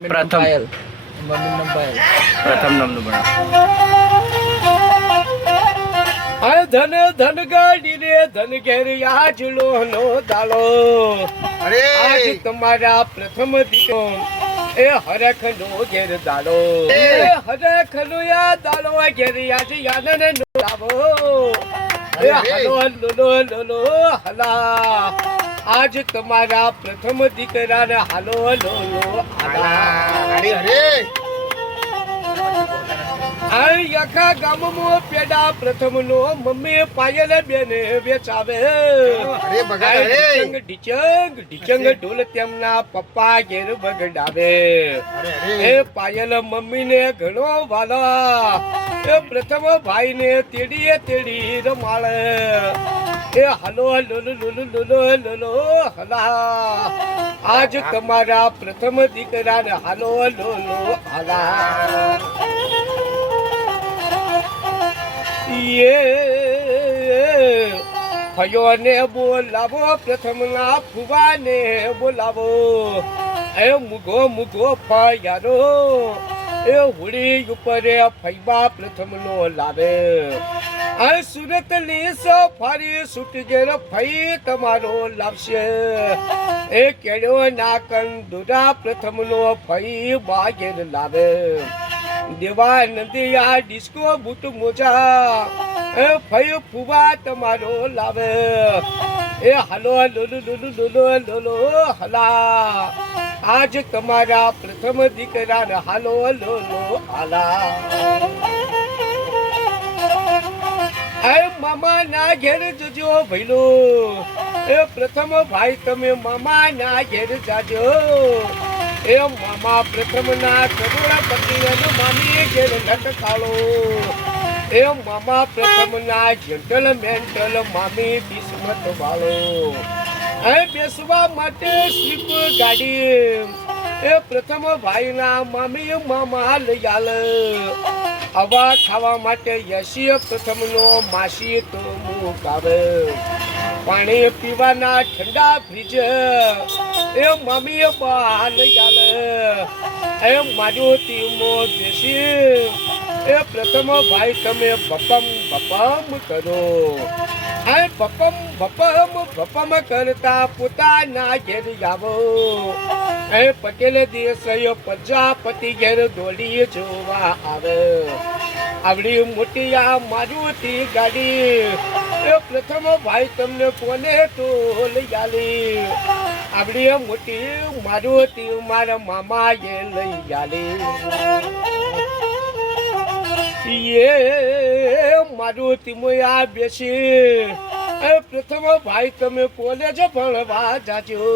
પ્રથમ પ્રથમ નામનું ભણાવ. આ ધન ધન ગાડી રે ધન ઘેર આજલો નો દાલો. અરે આજ તમારા પ્રથમ દીકરો એ હરખ નો ઘેર દાડો. એ હરખ નો યા દાડો ઘેર આજ યાદન નો લાવો. એ હલો લોલો લોલો હલા. આજ તમારા પ્રથમ દીકરાને હાલો લોલો હલા. અરે અરે આખા ગામમાં પેડા પ્રથમ નો મમ્મી પાયલ બેન વેચાવે. અરે બગા અરે ઢીચંગ ઢીચંગ ઢોલ તેમના પપ્પા ઘેર બગડાવે. અરે એ પાયલ મમ્મી ને ઘણો વાલા. એ પ્રથમ ભાઈ ને તેડીએ તેડી રમાડે. એ હલો લોલો લોલો લોલો લોલો હલા. આજ તમારા પ્રથમ દીકરાને હાલો લોલો હલા. ફયો ને બોલાવો પ્રથમ ના ફુવા ને બોલાવો. એ મુગો મુગો ફયારો એ હોળી ઉપર ફૈબા પ્રથમ નો લાવે. આ સુરત ની સફારી છૂટ ઘેર ફઈ તમારો લાવશે. એ કેળો ના કંદુરા પ્રથમ નો ફઈ બાગેર લાવે. દેવાનંદી આ ડિસ્કો બૂટ મોજા એ ફઈ ફુવા તમારો લાવે. એ હાલો લોલો લોલો લોલો લોલો હલા. આજ તમારા પ્રથમ દીકરાને હાલો લોલો હલા. એ મામા ના ઘેર જજો ભઈલો. એ પ્રથમ ભાઈ તમે મામા ના ઘેર જાજો. એ મામા પ્રથમ ના કરોડપતિ અને મામી ઘેર લટકાળો. એ મામા પ્રથમ ના જેન્ટલ મેન્ટલ મામી કિસ્મત વાળો. એ બેસવા માટે સ્લીપ ગાડી. એ પ્રથમ ભાઈ ના મામી મામા લઈ આલે. હવા ખાવા માટે યશી પ્રથમ નો માસી તો મુકાવે. પાણી પીવાના ઠંડા ફ્રીજ એ મમ્મી બહાર લઈ આલે. એ માર્યો તીમો બેસી. એ પ્રથમ ભાઈ તમે બપમ બપમ કરો. આ બપમ બપમ બપમ કરતા પોતાના ઘેર આવો. એ પટેલ દેસાઈ પ્રજાપતિ ઘેર દોડી જોવા આવે. આવડી મોટી આ મારુતિ ગાડી. એ પ્રથમ ભાઈ તમને કોને તો લઈ આલી. આવડી મોટી મારુતિ મારા મામા એ લઈ આલી. એ મારુતિ મોયા બેસી. એ પ્રથમ ભાઈ તમે કોલેજ ભણવા જાજો.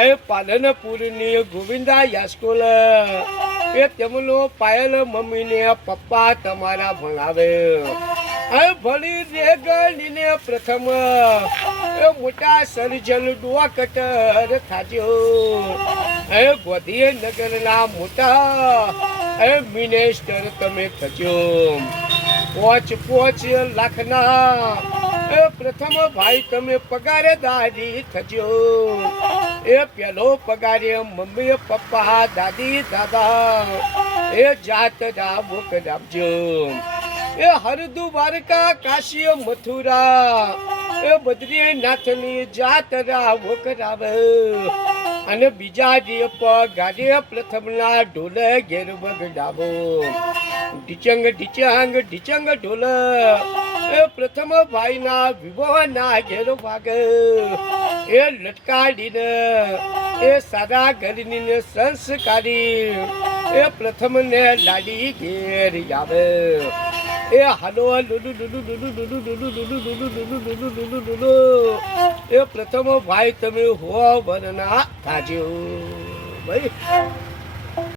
એ પાલનપુર ની ગોવિંદા હાઈસ્કૂલ. એ તેમનો પાયલ મમ્મી ને પપ્પા તમારા ભણાવે. એ ભણી રે ગણીને પ્રથમ એ મોટા સર્જન ડોક્ટર થાજો. એ ગોધીનગર ના મોટા એ મિનિસ્ટર તમે થજો. 5 લાખના એ પ્રથમ ભાઈ તમે પગારદારી થજો. એ પેલો પગારે મમ્મી પપ્પા દાદી દાદા એ જાત રાવો કરાવજો. એ હરદ્વારકા કાશી મથુરા એ બદ્રીનાથની જાત રાવો કરાવે. અને બીજા જે પગારે પ્રથમના ઢોલ ઘેર બગડાવો. ઢીચંગ ઢીચંગ ઢીચંગ ઢોલ એ પ્રથમ ભાઈના વિવાહના ઘેર વાગે. એ લટકાડીને એ સારા ઘરની સંસ્કારી એ પ્રથમ ને લાડી ઘેર આવે. એ હાલો Lulu Lulu Lulu Lulu Lulu Lulu Lulu Lulu Lulu Lulu Lulu. એ પ્રથમ ભાઈ તમે હો વરના થાજો ભાઈ.